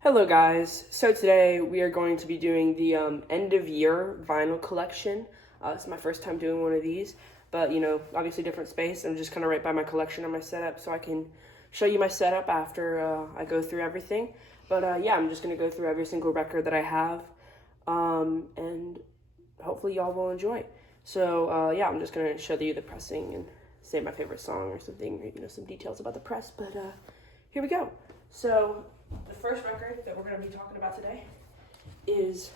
Hello guys, so today we are going to be doing the end of year vinyl collection. It's my first time doing one of these, but obviously different space. I'm just kind of right by my collection and my setup so I can show you my setup after I go through everything. But yeah, I'm just going to go through every single record that I have, and hopefully y'all will enjoy. So yeah, I'm just going to show you the pressing and say my favorite song or something, some details about the press, but here we go. So the first record that we're going to be talking about today is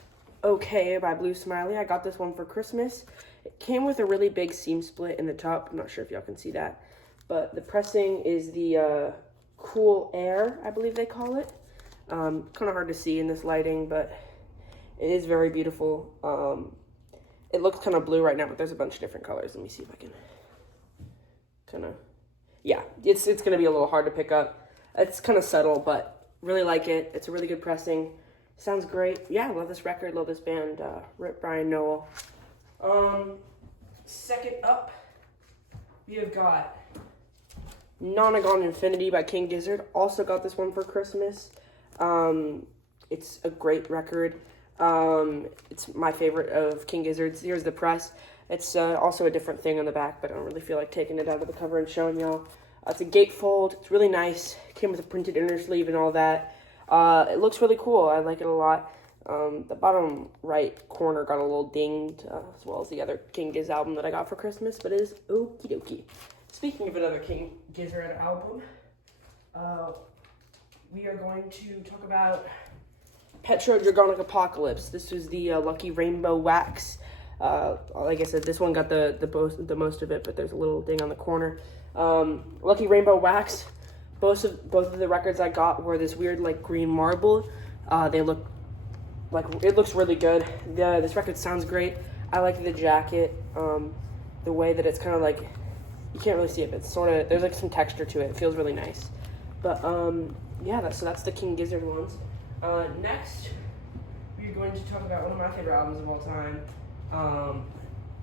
Okay by Blue Smiley. I got this one for Christmas. It came with a really big seam split in the top. I'm not sure if y'all can see that. But the pressing is the Cool Air, I believe they call it. Kind of hard to see in this lighting, but it is very beautiful. It looks kind of blue right now, but there's a bunch of different colors. Let me see if I can kind of... Yeah, it's going to be a little hard to pick up. It's kind of subtle, but really like it. It's a really good pressing. Sounds great. Yeah, love this record. Love this band. Rip Brian Noel. Second up, we have got Nonagon Infinity by King Gizzard. Also got this one for Christmas. It's a great record. It's my favorite of King Gizzard's. Here's the press. It's also a different thing on the back, but I don't really feel like taking it out of the cover and showing y'all. It's a gatefold. It's really nice. Came with a printed inner sleeve and all that. It looks really cool. I like it a lot. The bottom right corner got a little dinged, as well as the other King Giz album that I got for Christmas, but it is okie dokie. Speaking of another King Gizzard album, we are going to talk about Petro Dragonic Apocalypse. This was the Lucky Rainbow Wax. Like I said, this one got the most of it, but there's a little ding on the corner. Lucky Rainbow Wax. Both of the records I got were this weird like green marble. They look like it looks really good. This record sounds great. I like the jacket. The way that it's kind of like you can't really see it, but it's sort of there's like some texture to it. It feels really nice. But yeah, that's the King Gizzard ones. Next, we're going to talk about one of my favorite albums of all time.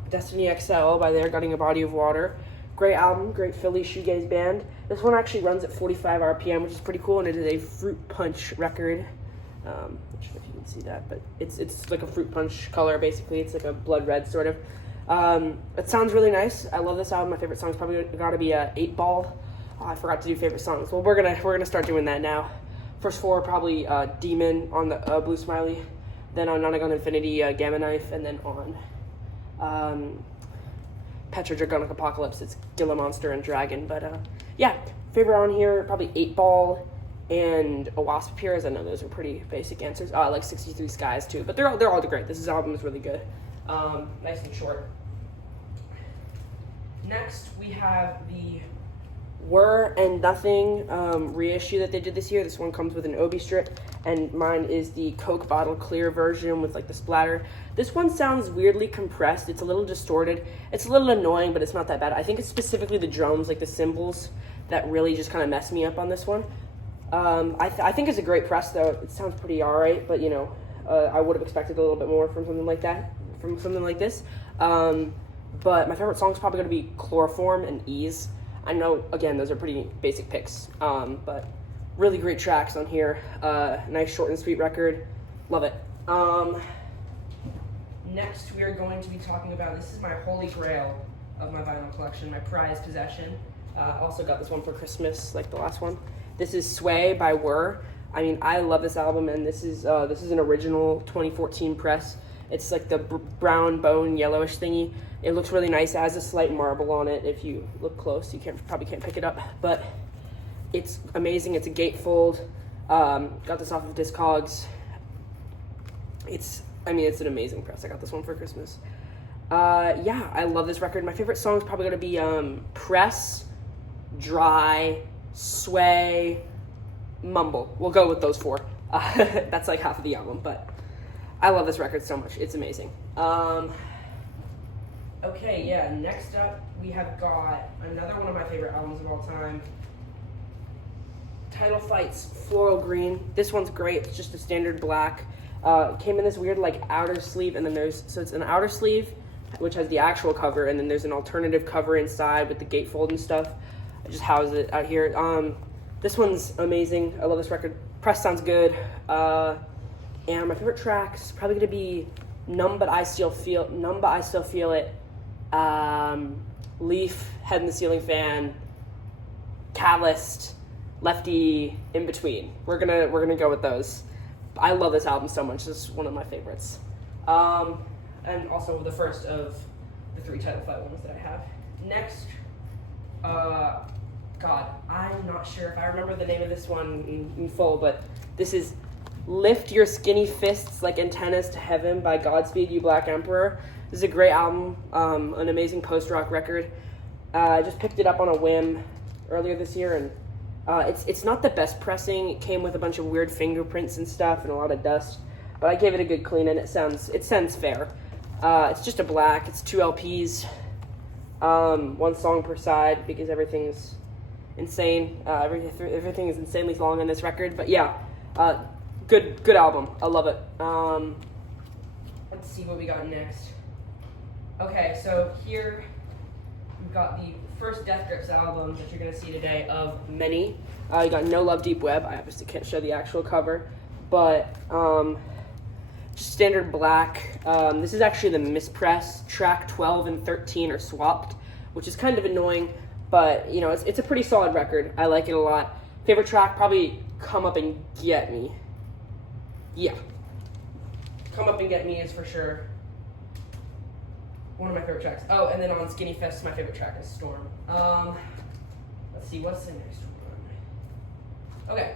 Destiny XL by They're Gutting a Body of Water. Great album, great Philly shoegaze band. This one actually runs at 45 RPM, which is pretty cool, and it is a fruit punch record. I'm not sure if you can see that, but it's like a fruit punch color, basically. It's like a blood red, sort of. It sounds really nice. I love this album. My favorite song's probably got to be 8 Ball. Oh, I forgot to do favorite songs. Well, we're gonna start doing that now. First 4 probably Demon on the Blue Smiley, then on Nonagon Infinity, Gamma Knife, and then on Petro Dragonic Apocalypse, it's Gila Monster and Dragon. But yeah, favorite on here, probably 8 Ball and A Wasp Appears. I know those are pretty basic answers. I like 63 Skies too, but they're all great. This album is really good. Nice and short. Next, we have the Were and Nothing reissue that they did this year. This one comes with an Obi strip, and mine is the Coke bottle clear version with like the splatter. This one sounds weirdly compressed. It's a little distorted. It's a little annoying, but it's not that bad. I think it's specifically the drums, like the cymbals, that really just kind of mess me up on this one. I think it's a great press, though. It sounds pretty alright, but I would have expected a little bit more from something like that, from something like this. But my favorite song is probably going to be Chloroform and Ease. I know, again, those are pretty basic picks, but really great tracks on here. Nice short and sweet record. Love it. Next, we are going to be talking about, this is my holy grail of my vinyl collection, my prized possession. Also got this one for Christmas, like the last one. This is Sway by Were. I mean, I love this album, and this is an original 2014 press. It's like the brown bone yellowish thingy. It looks really nice. It has a slight marble on it. If you look close, you probably can't pick it up, but it's amazing. It's a gatefold. Got this off of Discogs. It's an amazing press. I got this one for Christmas. Yeah, I love this record. My favorite song is probably going to be Press, Dry, Sway, Mumble. We'll go with those 4. That's like half of the album, but I love this record so much. It's amazing. Okay, yeah, next up we have got another one of my favorite albums of all time. Title Fight's Floral Green. This one's great. It's just a standard black. Came in this weird like outer sleeve, and then so it's an outer sleeve which has the actual cover, and then there's an alternative cover inside with the gatefold and stuff. I just house it out here. This one's amazing. I love this record Press sounds good. And my favorite track's probably gonna be Numb But I Still Feel It, Leaf, Head in the Ceiling Fan, Calloused, Lefty, In Between. We're gonna go with those. I love this album so much. This is one of my favorites. And also the first of the 3 title fight ones that I have. Next, God, I'm not sure if I remember the name of this one in full, but this is Lift Your Skinny Fists Like Antennas to Heaven by Godspeed You Black Emperor. This is a great album, an amazing post-rock record. I just picked it up on a whim earlier this year, and it's not the best pressing. It came with a bunch of weird fingerprints and stuff and a lot of dust, but I gave it a good clean, and it sounds fair. It's just a black. It's 2 LPs, 1 song per side because everything's insane. Everything is insanely long on this record, but yeah, good album. I love it. Let's see what we got next. Okay, so here we've got the first Death Grips album that you're going to see today of many. You got No Love Deep Web. I obviously can't show the actual cover, but just standard black. This is actually the mispress. Track 12 and 13 are swapped, which is kind of annoying, but you know, it's a pretty solid record. I like it a lot. Favorite track, probably Come Up and Get Me. Yeah. Come Up and Get Me is for sure one of my favorite tracks. Oh, and then on Skinny Fest, my favorite track is Storm. Let's see, what's the next one? Okay.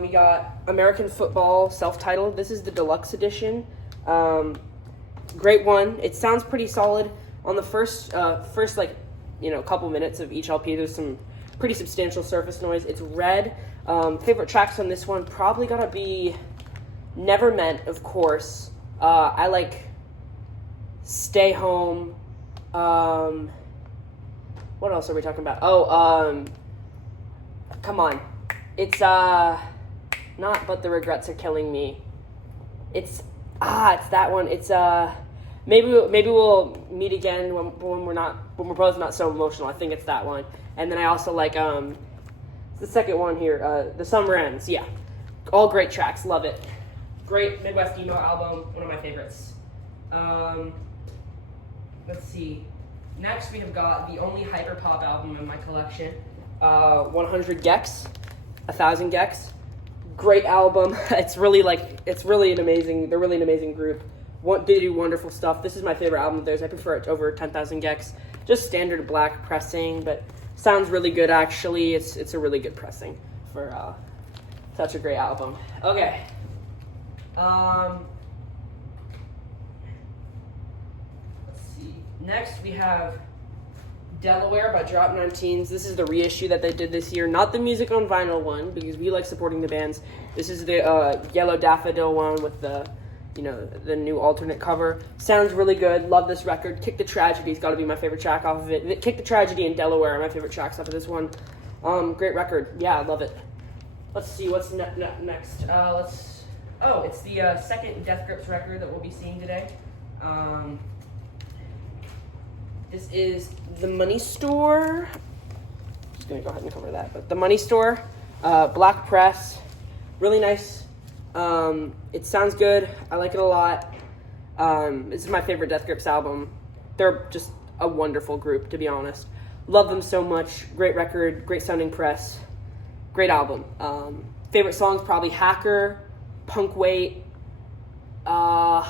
We got American Football, self-titled. This is the deluxe edition. Great one. It sounds pretty solid. On the first like, you know, couple minutes of each LP, there's some pretty substantial surface noise. It's red. Favorite tracks on this one probably gotta be Never Meant, of course. I like Stay Home. What else are we talking about? Oh, come on. It's not But the Regrets Are Killing Me. It's that one. It's maybe we'll meet again when we're both not so emotional. I think it's that one. And then I also like the second one here, The Summer Ends. Yeah, all great tracks. Love it. Great Midwest emo album. One of my favorites. Let's see. Next we have got the only hyperpop album in my collection, 100 Gex, 1000 Gex. Great album. It's really an amazing group. They do wonderful stuff. This is my favorite album of theirs. I prefer it over 10,000 Gex. Just standard black pressing, but sounds really good actually. It's a really good pressing for such a great album. Okay. Let's see. Next we have Delaware by Drop 19s. This is the reissue that they did this year, not the music on vinyl one, because we like supporting the bands. This is the Yellow Daffodil one with the new alternate cover. Sounds really good. Love this record. Kick the Tragedy's got to be my favorite track off of it. Kick the Tragedy and Delaware are my favorite tracks off of this one. Great record. Yeah, I love it. Let's see what's next. It's the second Death Grips record that we'll be seeing today. This is The Money Store. Just gonna go ahead and cover that. But The Money Store, black press, really nice. It sounds good. I like it a lot. This is my favorite Death Grips album. They're just a wonderful group, to be honest. Love them so much. Great record, great sounding press, great album. Favorite songs probably Hacker, Punk Wait. Hacker,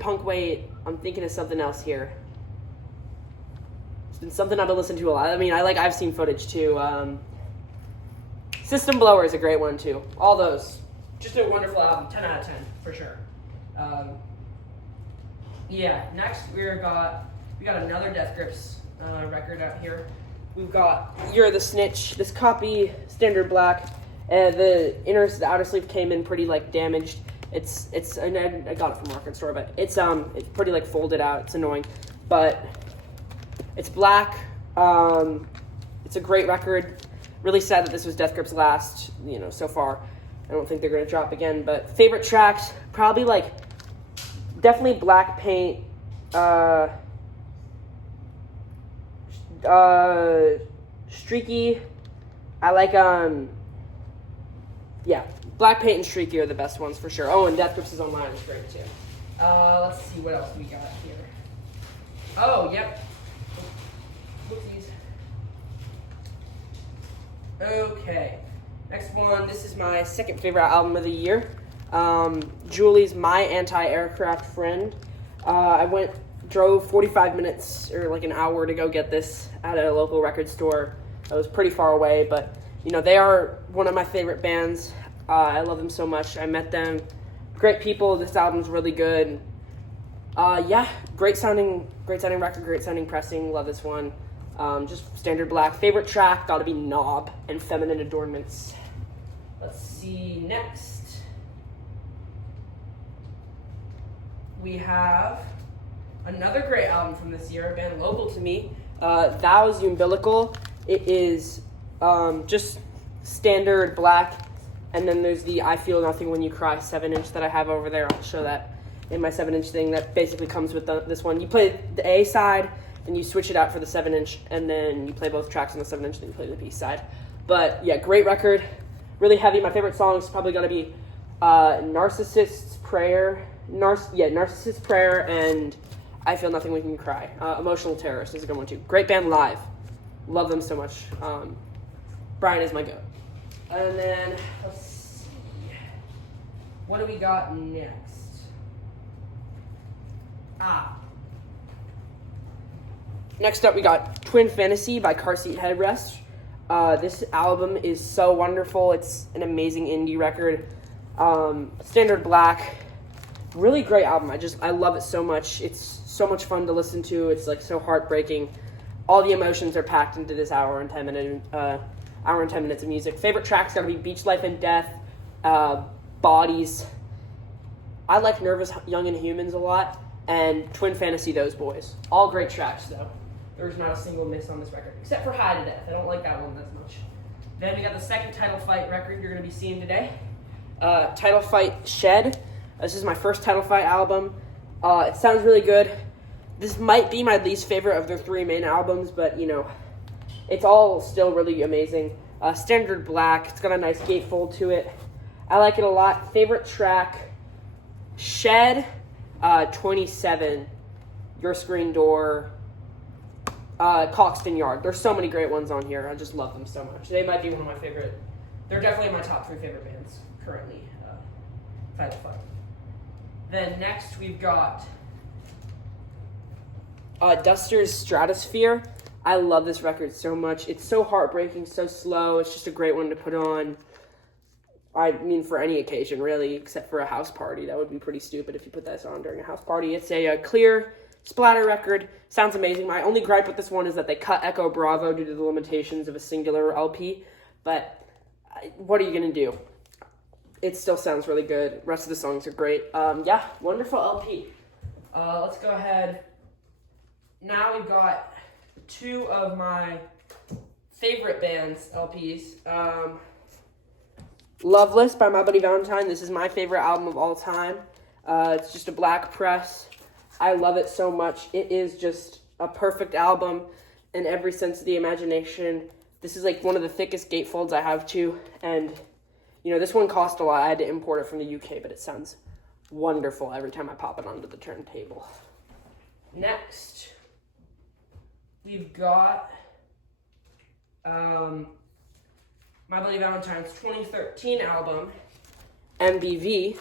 Punk Wait. I'm thinking of something else here. It's been something I've been listening to a lot. I mean, I've seen footage too. System Blower is a great one too. All those. Just a wonderful album. 10 out of 10 for sure. Next we got another Death Grips record out here. We've got You're the Snitch. This copy, standard black. The outer sleeve came in pretty like damaged. And I got it from a record store, but it's pretty like folded out. It's annoying, but it's black. It's a great record. Really sad that this was Death Grips' last, so far. I don't think they're going to drop again, but favorite tracks, probably like, definitely Black Paint, Streaky. I like, Yeah, Black Paint and Streaky are the best ones for sure. Oh, and Death Grips is online is great too. Let's see what else we got here. Oh, yep. Whoopsies. Okay, next one. This is my second favorite album of the year. Julie's My Anti-Aircraft Friend. Drove 45 minutes or like an hour to go get this at a local record store. I was pretty far away, but you know, they are one of my favorite bands. I love them so much. I met them. Great people. This album's really good. Yeah, great sounding record, great sounding pressing. Love this one. Just standard black. Favorite track gotta be Knob and Feminine Adornments. Let's see next. We have another great album from this year, a band local to me, Thou's Umbilical. It is just standard black, and then there's the I Feel Nothing When You Cry 7-inch that I have over there. I'll show that in my 7-inch thing that basically comes with this one. You play the A side, and you switch it out for the 7-inch, and then you play both tracks on the 7-inch, then you play the B side. But yeah, great record, really heavy. My favorite song is probably gonna be Narcissist's Prayer, Narcissist's Prayer, and I Feel Nothing When You Cry. Emotional Terrorist is a good one too. Great band live. Love them so much. Brian is my goat. And then, let's see. What do we got next? Next up we got Twin Fantasy by Car Seat Headrest. This album is so wonderful. It's an amazing indie record. Standard black. Really great album. I love it so much. It's so much fun to listen to. It's like so heartbreaking. All the emotions are packed into this hour and 10 minutes of music. Favorite track's gotta be Beach Life and Death, Bodies. I like Nervous Young and Humans a lot, and Twin Fantasy, Those Boys. All great tracks though. There's not a single miss on this record, except for High to Death. I don't like that one as much. Then we got the second Title Fight record you're gonna be seeing today. Title Fight Shed. This is my first Title Fight album. It sounds really good. This might be my least favorite of their three main albums, but you know, it's all still really amazing. Standard black. It's got a nice gatefold to it. I like it a lot. Favorite track, Shed, 27, Your Screen Door, Coxton Yard. There's so many great ones on here. I just love them so much. They might be one of my favorite. They're definitely my top 3 favorite bands currently. Title Fight. Then next we've got Duster's Stratosphere. I love this record so much. It's so heartbreaking, so slow. It's just a great one to put on. I mean, for any occasion, really, except for a house party. That would be pretty stupid if you put this on during a house party. It's a clear splatter record. Sounds amazing. My only gripe with this one is that they cut Echo Bravo due to the limitations of a singular LP. But what are you going to do? It still sounds really good. Rest of the songs are great. Yeah, wonderful LP. Let's go ahead. Now we've got 2 of my favorite bands' LPs. Loveless by My Buddy Valentine. This is my favorite album of all time. It's just a black press. I love it so much. It is just a perfect album in every sense of the imagination. This is like one of the thickest gatefolds I have too. And, you know, this one cost a lot. I had to import it from the UK, but it sounds wonderful every time I pop it onto the turntable. Next, we've got My Buddy Valentine's 2013 album, MBV.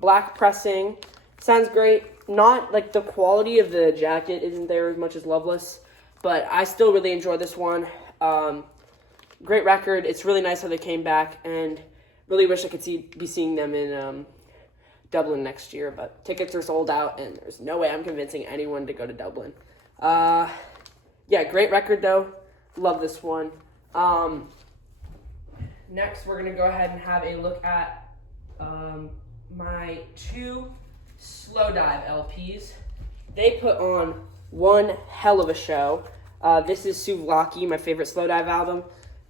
Black pressing. Sounds great. Not like the quality of the jacket isn't there as much as Loveless, but I still really enjoy this one. Great record. It's really nice how they came back, and really wish I could be seeing them in Dublin next year, but tickets are sold out, and there's no way I'm convincing anyone to go to Dublin. Yeah, great record though. Love this one. Next, we're going to go ahead and have a look at my 2 Slow Dive LPs. They put on one hell of a show. This is Souvlaki, my favorite Slow Dive album.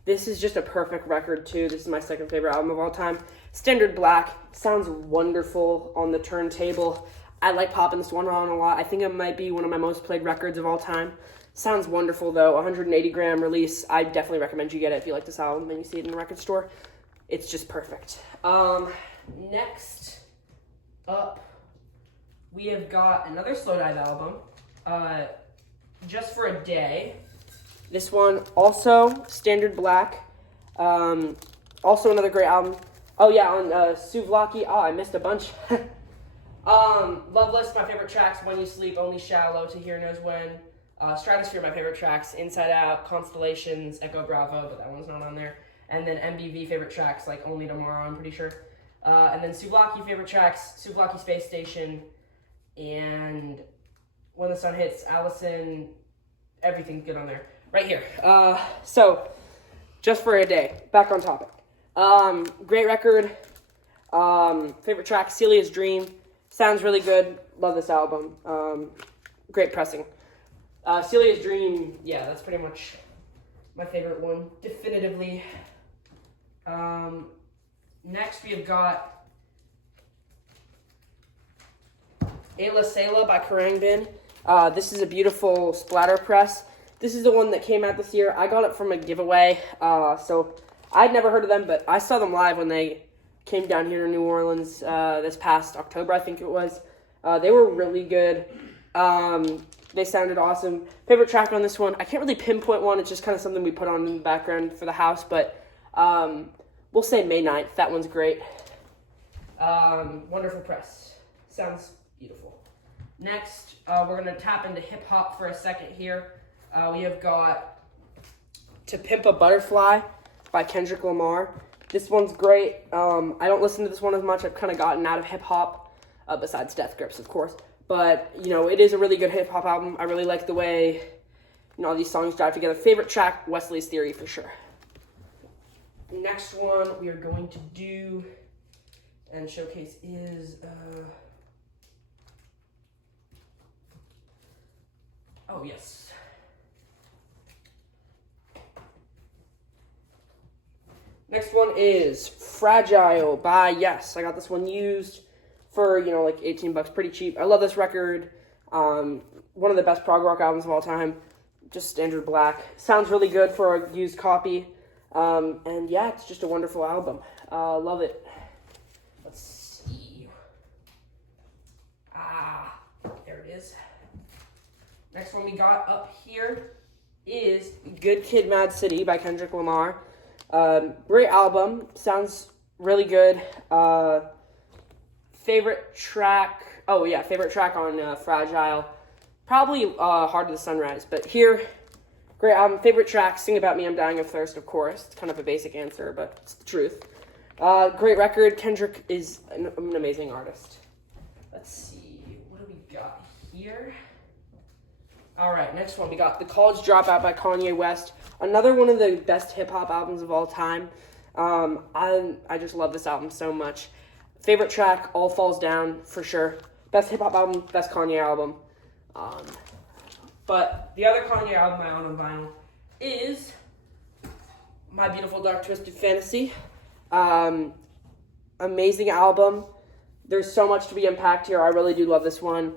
This is just a perfect record too. This is my second favorite album of all time. Standard black. Sounds wonderful on the turntable. I like popping this one on a lot. I think it might be one of my most played records of all time. Sounds wonderful though. 180 gram release. I definitely recommend you get it if you like this album and you see it in the record store. it's just perfect. Next up, we have got another Slow Dive album, Just for a Day. This one also Standard Black. Also another great album. Oh yeah, on Souvlaki. Oh, I missed a bunch. Love List, my favorite tracks. When You Sleep, Only Shallow, To Hear Knows When. Stratosphere, my favorite tracks. Inside Out, Constellations, Echo Bravo, but that one's not on there. And then MBV favorite tracks, like Only Tomorrow, I'm pretty sure. And then Souvlaki favorite tracks, Souvlaki Space Station, and When the Sun Hits, Allison, everything's good on there. Right here. So, Just for a Day, back on topic. Great record. Favorite track, Celia's Dream. Sounds really good. Love this album. Great pressing. Celia's Dream, yeah, that's pretty much my favorite one, definitively. Next we have got Ayla Sela by Karangbin. This is a beautiful splatter press. This is the one that came out this year. I got it from a giveaway, so I'd never heard of them, but I saw them live when they came down here to New Orleans this past October, I think it was. They were really good. They sounded awesome. Favorite track on this one, I can't really pinpoint one. It's just kind of something we put on in the background for the house, but we'll say May 9th. That one's great. Wonderful press. Sounds beautiful. Next, we're going to tap into hip-hop for a second here. We have got To Pimp a Butterfly by Kendrick Lamar. This one's great. I don't listen to this one as much. I've kind of gotten out of hip-hop, besides Death Grips, of course. But, you know, it is a really good hip-hop album. I really like the way, you know, all these songs jive together. Favorite track, Wesley's Theory, for sure. Next one we are going to do and showcase is, oh, yes. Next one is Fragile by Yes. I got this one used for, you know, like $18, pretty cheap. I love this record. One of the best prog rock albums of all time. Just Standard Black. Sounds really good for a used copy. And yeah, it's just a wonderful album. Love it. Let's see. There it is. Next one we got up here is Good Kid, Mad City by Kendrick Lamar. Great album. Sounds really good. Favorite track, favorite track on Fragile. Probably Heart of the Sunrise, but here, great album. Favorite track, Sing About Me, I'm Dying of Thirst, of course. It's kind of a basic answer, but it's the truth. Great record. Kendrick is an amazing artist. Let's see, what do we got here? All right, next one. We got The College Dropout by Kanye West. Another one of the best hip-hop albums of all time. I just love this album so much. Favorite track, All Falls Down, for sure. Best hip-hop album, best Kanye album. But the other Kanye album I own on vinyl is My Beautiful Dark Twisted Fantasy. Amazing album. There's so much to be unpacked here. I really do love this one.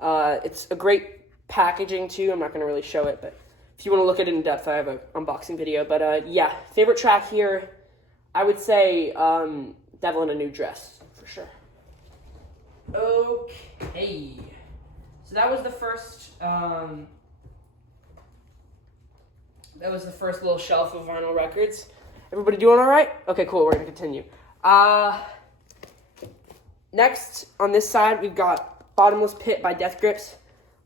It's a great packaging too. I'm not going to really show it, but if you want to look at it in depth, I have an unboxing video. But yeah, favorite track here, I would say Devil in a New Dress, for sure. Okay. So that was the first little shelf of vinyl records. Everybody doing all right? Okay, cool. We're going to continue. Next, on this side, we've got Bottomless Pit by Death Grips.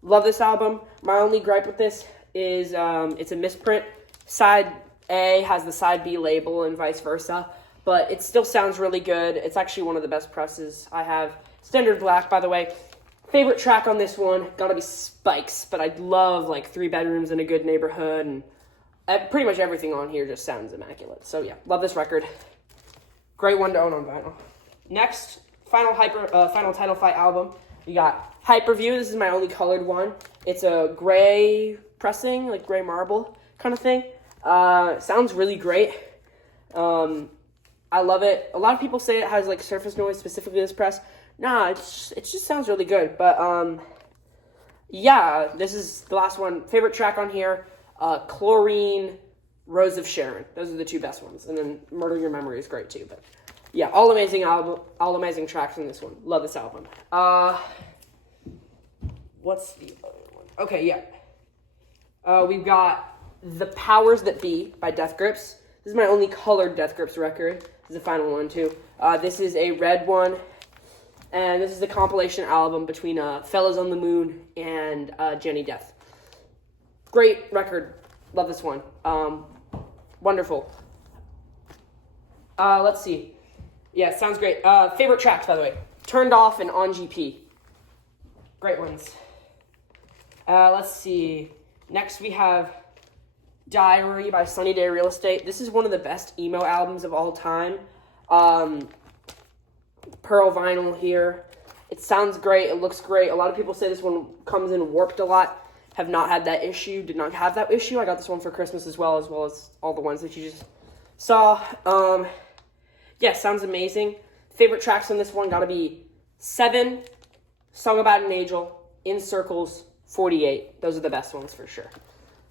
Love this album. My only gripe with this is it's a misprint. Side A has the side B label and vice versa, but it still sounds really good. It's actually one of the best presses I have. Standard Black, by the way. Favorite track on this one, gotta be Spikes, but I love like 3 Bedrooms in a Good Neighborhood, and pretty much everything on here just sounds immaculate. So yeah, love this record. Great one to own on vinyl. Next, final Title Fight album. We got Hyperview. This is my only colored one. It's a gray pressing, like gray marble kind of thing. Sounds really great. I love it. A lot of people say it has like surface noise, specifically this press. Nah, it just sounds really good. But yeah, this is the last one. Favorite track on here, Chlorine, Rose of Sharon. Those are the two best ones. And then Murder Your Memory is great too. But yeah, all amazing album, all amazing tracks in this one. Love this album. What's the other one? Okay, yeah. We've got The Powers That Be by Death Grips. This is my only colored Death Grips record. This is the final one too. This is a red one. And this is the compilation album between Fellas on the Moon and Jenny Death. Great record. Love this one. Wonderful. Let's see. Yeah, sounds great. Favorite tracks, by the way. Turned Off and On GP. Great ones. Let's see. Next we have Diary by Sunny Day Real Estate. This is one of the best emo albums of all time. Pearl vinyl here. It sounds great. It looks great. A lot of people say this one comes in warped a lot. Have not had that issue. Did not have that issue. I got this one for Christmas as well as all the ones that you just saw. Yeah, sounds amazing. Favorite tracks on this one gotta be 7, Song About an Angel, In Circles, 48. Those are the best ones for sure.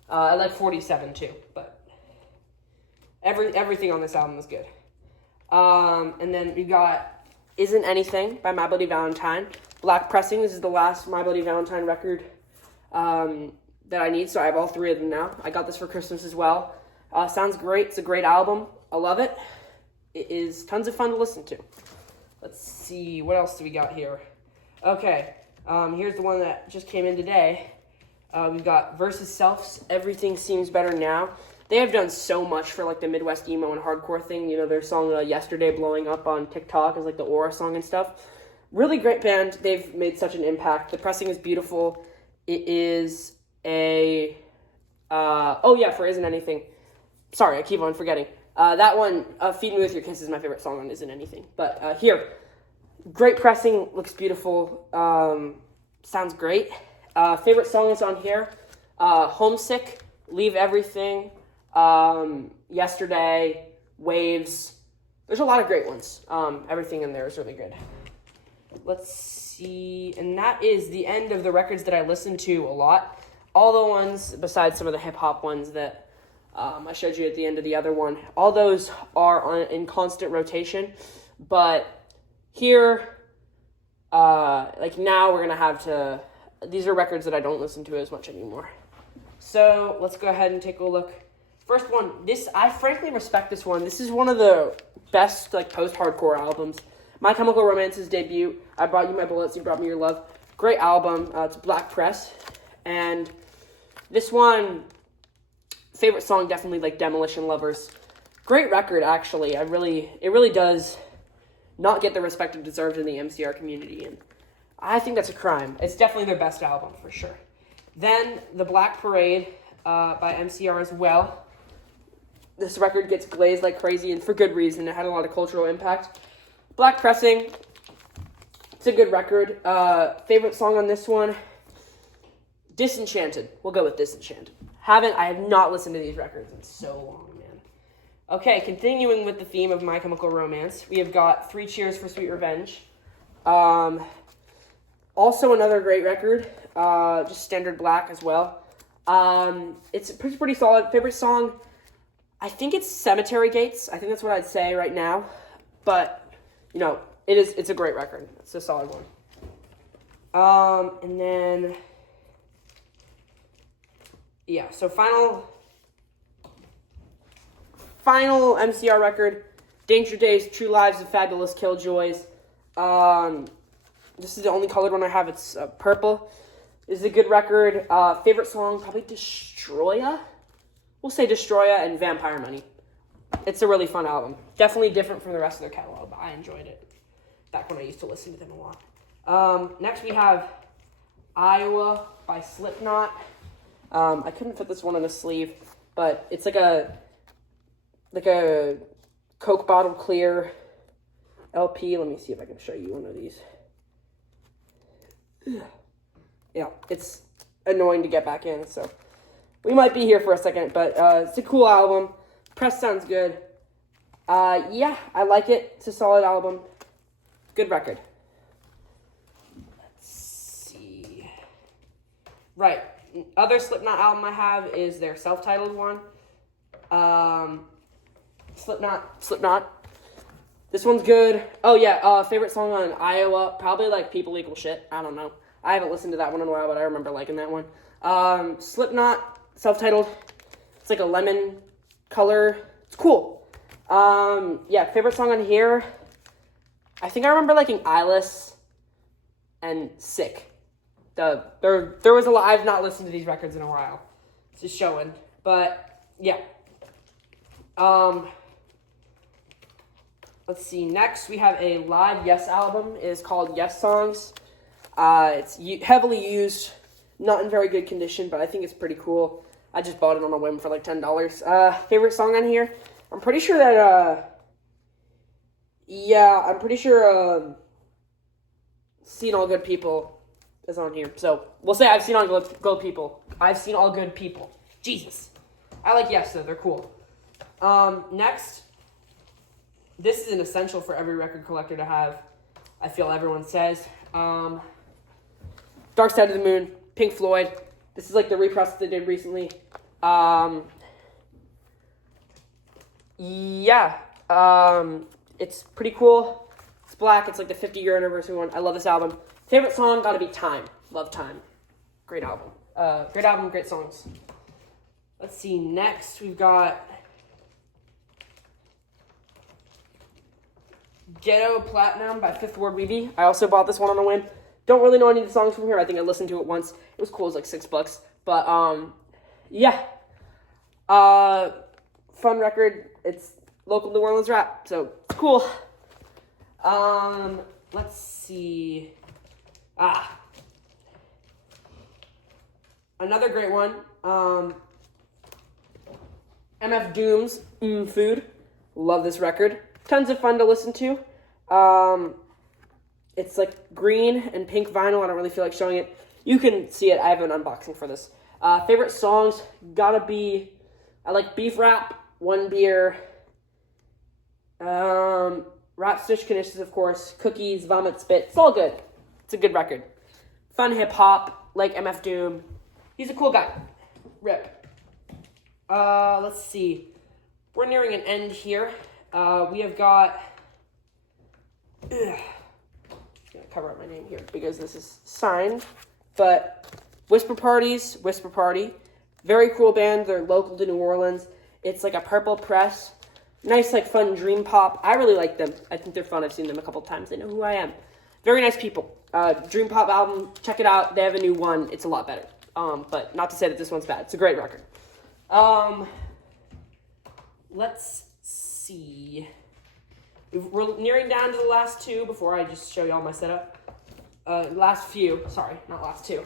I like 47 too, but everything on this album is good. And then we got Isn't Anything by My Bloody Valentine. Black pressing. This is the last My Bloody Valentine record that I need, so I have all 3 of them now. I got this for Christmas as well. Sounds great. It's a great album. I love it. It is tons of fun to listen to. Let's see. What else do we got here? Okay. Here's the one that just came in today. We've got Versus Self's Everything Seems Better Now. They have done so much for like the Midwest emo and hardcore thing. You know, their song Yesterday blowing up on TikTok is like the Aura song and stuff. Really great band. They've made such an impact. The pressing is beautiful. It is a... for Isn't Anything. Sorry, I keep on forgetting. That one, Feed Me With Your Kiss is my favorite song on Isn't Anything. But here, great pressing, looks beautiful, sounds great. Favorite song is on here, Homesick, Leave Everything, Yesterday, Waves. There's a lot of great ones. Everything in there is really good. Let's see, and that is the end of the records that I listen to a lot. All the ones, besides some of the hip-hop ones that I showed you at the end of the other one, all those are in constant rotation, but here, like now we're going to have to, these are records that I don't listen to as much anymore. So let's go ahead and take a look. First one, I frankly respect this one. This is one of the best like post-hardcore albums. My Chemical Romance's debut, I Brought You My Bullets, You Brought Me Your Love. Great album. It's Black Press. And this one, favorite song, definitely like Demolition Lovers. Great record, actually. It really does not get the respect it deserves in the MCR community. And I think that's a crime. It's definitely their best album, for sure. Then, The Black Parade by MCR as well. This record gets glazed like crazy, and for good reason. It had a lot of cultural impact. Black Pressing, it's a good record. Favorite song on this one, Disenchanted. We'll go with Disenchanted. I have not listened to these records in so long, man. Okay, continuing with the theme of My Chemical Romance, we have got 3 Cheers for Sweet Revenge. Also another great record, just Standard Black as well. It's pretty solid. Favorite song, I think it's Cemetery Gates. I think that's what I'd say right now. But, you know, it's a great record. It's a solid one. And then, yeah, so final MCR record, Danger Days, True Lives of Fabulous Killjoys. This is the only colored one I have. It's purple. This is a good record. Favorite song, probably Destroya. We'll say Destroya and Vampire Money. It's a really fun album. Definitely different from the rest of their catalog, but I enjoyed it back when I used to listen to them a lot. Next we have Iowa by Slipknot. I couldn't fit this one in a sleeve, but it's like a Coke bottle clear LP. Let me see if I can show you one of these. Yeah, it's annoying to get back in, so we might be here for a second, but it's a cool album. Press sounds good. Yeah, I like it. It's a solid album. Good record. Let's see. Right. Other Slipknot album I have is their self-titled one. Slipknot. This one's good. Oh yeah, favorite song on Iowa, probably like People Equal Shit. I don't know. I haven't listened to that one in a while, but I remember liking that one. Slipknot, self-titled. It's like a lemon color. It's cool. Yeah, favorite song on here. I think I remember liking Eyeless and Sick. There was a lot. I've not listened to these records in a while. It's just showing. But yeah. Let's see. Next, we have a live Yes album. It is called Yes Songs. It's heavily used, not in very good condition, but I think it's pretty cool. I just bought it on a whim for like $10. Favorite song on here? I'm pretty sure that, I'm pretty sure, Seen All Good People is on here. So, we'll say I've seen all good people. I've seen all good people. Jesus. I like Yes, though. They're cool. Next, this is an essential for every record collector to have, I feel everyone says. Dark Side of the Moon, Pink Floyd. This is like the repress they did recently. It's pretty cool. It's black. It's like the 50-year anniversary one. I love this album. Favorite song, gotta be Time. Love Time. Great album. Great songs. Let's see, next we've got Ghetto Platinum by Fifth Ward Weeby. I also bought this one on a whim. Don't really know any of the songs from here. I think I listened to it once. It was cool. It was like $6. But, yeah. Fun record. It's local New Orleans rap, so it's cool. Let's see. Another great one. MF Doom's Food. Love this record. Tons of fun to listen to. It's like green and pink vinyl. I don't really feel like showing it. You can see it. I have an unboxing for this. Favorite songs, gotta be, I like Beef Rap, One Beer, Rap Stitch Conditions, of course, Cookies, Vomit Spit. It's all good. It's a good record. Fun hip-hop, like MF Doom. He's a cool guy. Rip. Let's see. We're nearing an end here. We have got... I'm going to cover up my name here because this is signed. But Whisper Party. Very cool band. They're local to New Orleans. It's like a purple press. Nice, like, fun dream pop. I really like them. I think they're fun. I've seen them a couple times. They know who I am. Very nice people. Dream pop album. Check it out. They have a new one. It's a lot better. But not to say that this one's bad. It's a great record. Let's see. We're nearing down to the last two before I just show you all my setup. Last few. Sorry, not last two.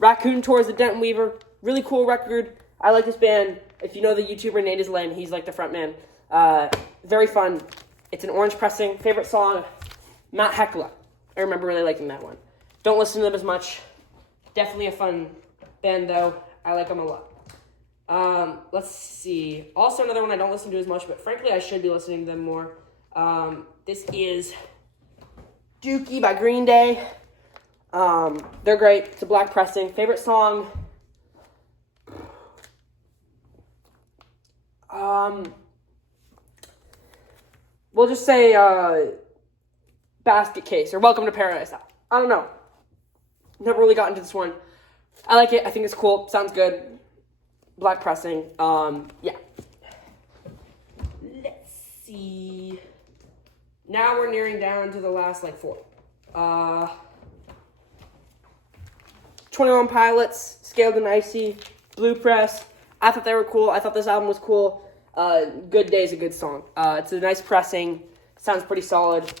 Raccoon Tours of Denton Weaver. Really cool record. I like this band. If you know the YouTuber Nate is Lame, he's like the front man. Very fun. It's an orange pressing. Favorite song, Matt Heckla. I remember really liking that one. Don't listen to them as much. Definitely a fun band, though. I like them a lot. Let's see. Also another one I don't listen to as much, but frankly I should be listening to them more. This is Dookie by Green Day. They're great. It's a black pressing. Favorite song? We'll just say, Basket Case or Welcome to Paradise. I don't know. Never really got into this one. I like it. I think it's cool. Sounds good. Black pressing. Yeah. Let's see. Now we're nearing down to the last, like, four. 21 Pilots, Scaled and Icy, Blue Press. I thought they were cool. I thought this album was cool. Good Day's a good song. It's a nice pressing. Sounds pretty solid.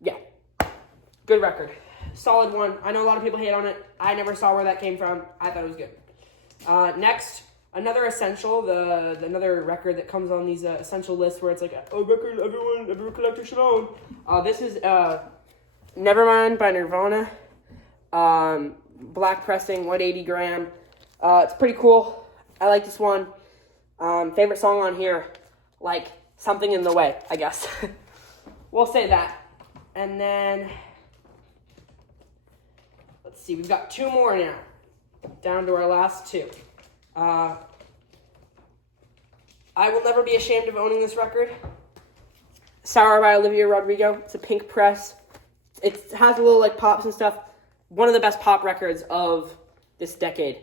Yeah. Good record. Solid one. I know a lot of people hate on it. I never saw where that came from. I thought it was good. Next, another essential, another record that comes on these essential lists where it's like a record every collector should own. This is Nevermind by Nirvana. Black pressing, 180 gram. It's pretty cool. I like this one. Favorite song on here, like Something in the Way, I guess. We'll say that. And then, let's see, we've got two more now. Down to our last two. I Will Never Be Ashamed of Owning This Record. Sour by Olivia Rodrigo. It's a pink press. It has a little like pops and stuff. One of the best pop records of this decade.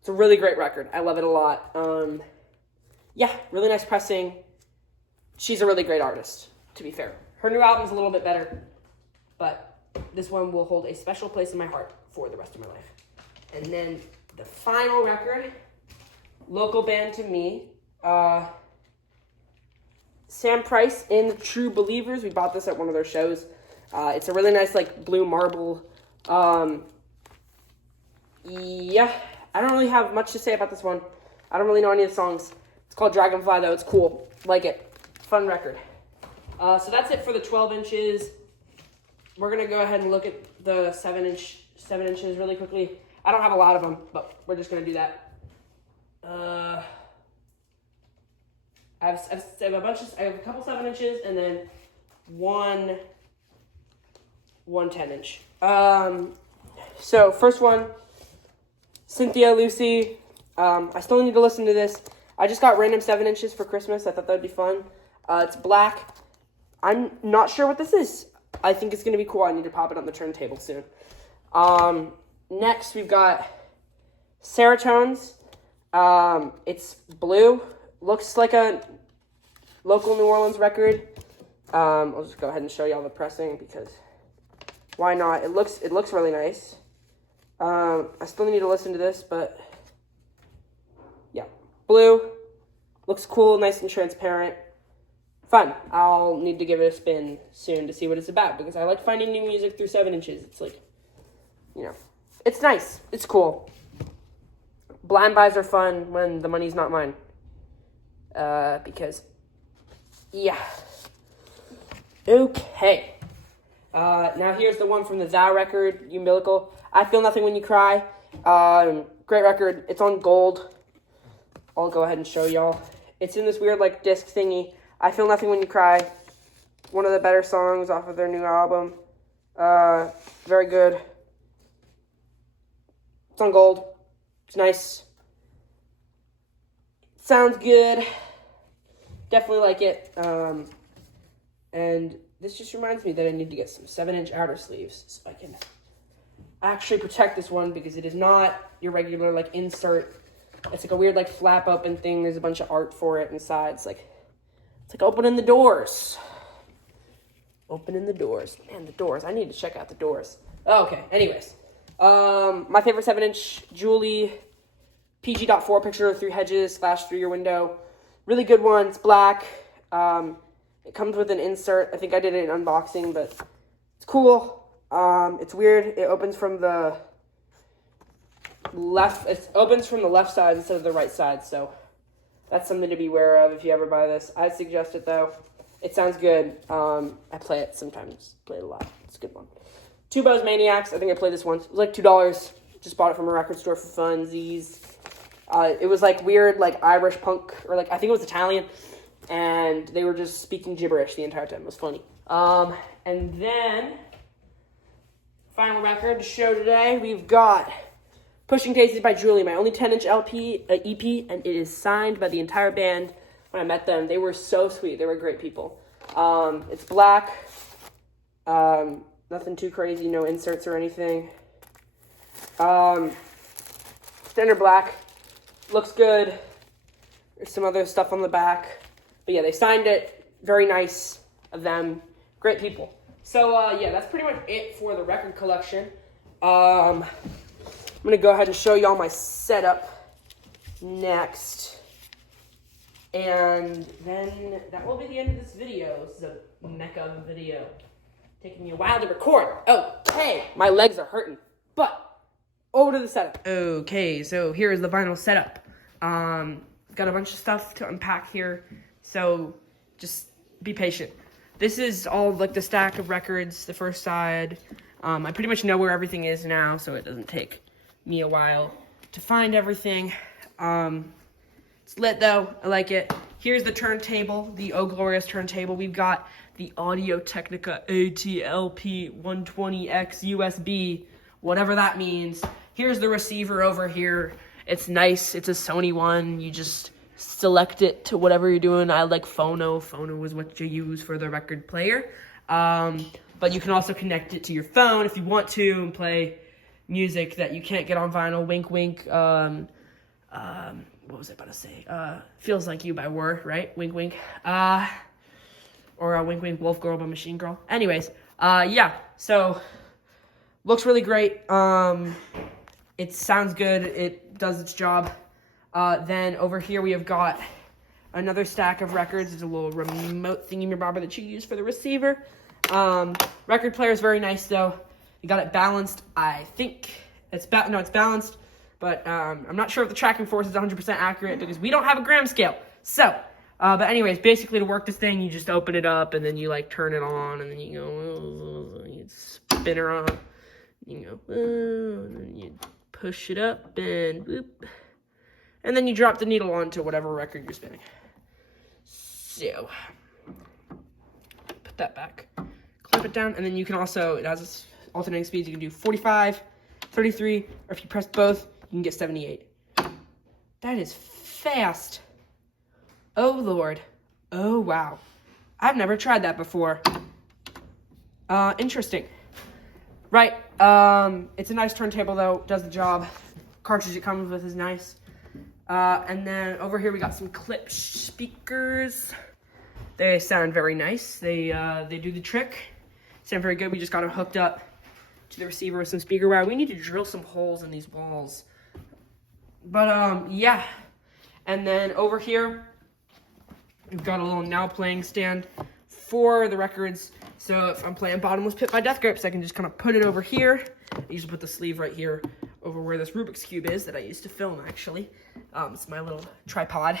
It's a really great record. I love it a lot. Yeah, really nice pressing. She's a really great artist, to be fair. Her new album's a little bit better, but this one will hold a special place in my heart for the rest of my life. And then the final record, local band to me, Sam Price in True Believers. We bought this at one of their shows. It's a really nice, like, blue marble. Yeah, I don't really have much to say about this one. I don't really know any of the songs. It's called Dragonfly, though. It's cool. Like it. Fun record. So that's it for the 12 inches. We're going to go ahead and look at the 7 inches really quickly. I don't have a lot of them, but we're just going to do that. I have a couple 7 inches and then one 10 inch. So first one, Cynthia Lucy. I still need to listen to this. I just got random 7 inches for Christmas. I thought that'd be fun. It's black. I'm not sure what this is. I think it's gonna be cool. I need to pop it on the turntable soon. Next we've got Serotones. It's blue. Looks like a local New Orleans record. I'll just go ahead and show you all the pressing because why not? It looks really nice. I still need to listen to this, but yeah, blue. Looks cool, nice and transparent. Fun. I'll need to give it a spin soon to see what it's about because I like finding new music through 7 inches. It's like, you know, it's nice. It's cool. Blind buys are fun when the money's not mine. Because, yeah. Okay. Now here's the one from the Thou record, Umbilical. I Feel Nothing When You Cry. Great record. It's on gold. I'll go ahead and show y'all. It's in this weird, like, disc thingy. I Feel Nothing When You Cry. One of the better songs off of their new album. Very good. It's on gold. It's nice. Sounds good. Definitely like it. And this just reminds me that I need to get some 7-inch outer sleeves so I can actually protect this one because it is not your regular, like, insert. It's like a weird, like, flap open thing. There's a bunch of art for it inside. It's like opening the doors. Opening the doors. Man, the doors. I need to check out the doors. Okay, anyways. My favorite 7-inch, Julie, PG.4 picture of 3 hedges, flash through your window. Really good one. It's black. It comes with an insert. I think I did an unboxing, but it's cool. It's weird. It opens from the left. It opens from the left side instead of the right side, so that's something to be aware of if you ever buy this. I'd suggest it, though. It sounds good. I play it sometimes. Play it a lot. It's a good one. Tubo's Maniacs. I think I played this once. It was like $2. Just bought it from a record store for funsies. It was like weird, like Irish punk, or like I think it was Italian, and they were just speaking gibberish the entire time. It was funny. And then final record to show today, we've got Pushing Daisies by Julie, my only 10-inch EP, and it is signed by the entire band. When I met them, they were so sweet. They were great people. It's black. Nothing too crazy, no inserts or anything. Standard black. Looks good. There's some other stuff on the back. But yeah, they signed it. Very nice of them. Great people. So, yeah, that's pretty much it for the record collection. I'm going to go ahead and show y'all my setup next. And then that will be the end of this video. This is a mecca of a video. Taking me a while to record. Okay, my legs are hurting. But over to the setup. Okay, so here is the vinyl setup. Got a bunch of stuff to unpack here, so just be patient. This is all like the stack of records, the first side. I pretty much know where everything is now, so it doesn't take me a while to find everything. It's lit though, I like it. Here's the turntable, the Oh Glorious turntable. We've got the Audio-Technica ATLP 120X USB, whatever that means. Here's the receiver over here. It's nice, it's a Sony one. You just select it to whatever you're doing. I like phono. Phono is what you use for the record player. But you can also connect it to your phone if you want to and play music that you can't get on vinyl. Wink, wink. What was I about to say? Feels Like You by War, right? Wink, wink. Or Wink, Wink, Wolf Girl by Machine Girl. Anyways, yeah. So, looks really great. It sounds good. It does its job. Then over here we have got another stack of records. There's a little remote thingy-mabobber that you use for the receiver. Record player is very nice though. You got it balanced. I think it's balanced, but I'm not sure if the tracking force is 100% accurate because we don't have a gram scale. So, but anyways, basically to work this thing, you just open it up and then you like turn it on and then you go, you spin her on, you go, and then you push it up and whoop. And then you drop the needle onto whatever record you're spinning. So, put that back, clamp it down, and then you can also, it has alternating speeds. You can do 45, 33, or if you press both, you can get 78. That is fast. Oh, Lord. Oh, wow. I've never tried that before. Interesting. Right, it's a nice turntable, though. Does the job. Cartridge it comes with is nice. And then over here we got some clip speakers. They sound very nice. They do the trick. Sound very good. We just got them hooked up to the receiver with some speaker wire. We need to drill some holes in these walls. But, yeah. And then over here, we've got a little now playing stand for the records. So if I'm playing Bottomless Pit by Death Grips, I can just kind of put it over here. I usually put the sleeve right here over where this Rubik's Cube is that I used to film, actually. It's my little tripod.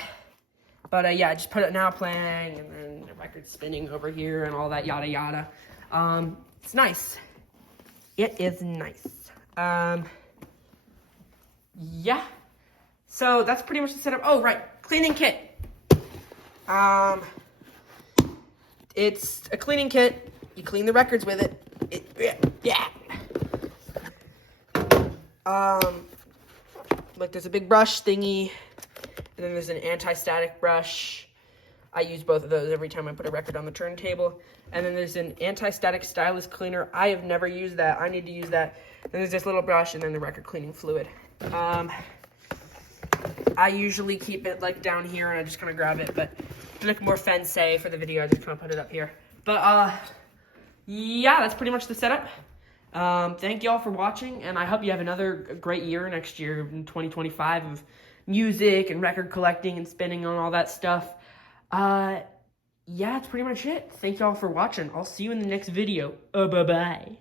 But, yeah, I just put it now playing, and then the record's spinning over here and all that yada yada. It's nice. It is nice. Yeah. So that's pretty much the setup. Oh, right. Cleaning kit. It's a cleaning kit. You clean the records with it. Yeah. Like there's a big brush thingy, and then there's an anti-static brush. I use both of those every time I put a record on the turntable. And then there's an anti-static stylus cleaner. I have never used that. I need to use that. Then there's this little brush and then the record cleaning fluid. I usually keep it like down here and I just kind of grab it, but to look more fancy for the video, I just kind of put it up here. But yeah, that's pretty much the setup. Thank you all for watching, and I hope you have another great year next year in 2025 of music and record collecting and spinning on all that stuff. Yeah, that's pretty much it. Thank you all for watching. I'll see you in the next video. Bye-bye.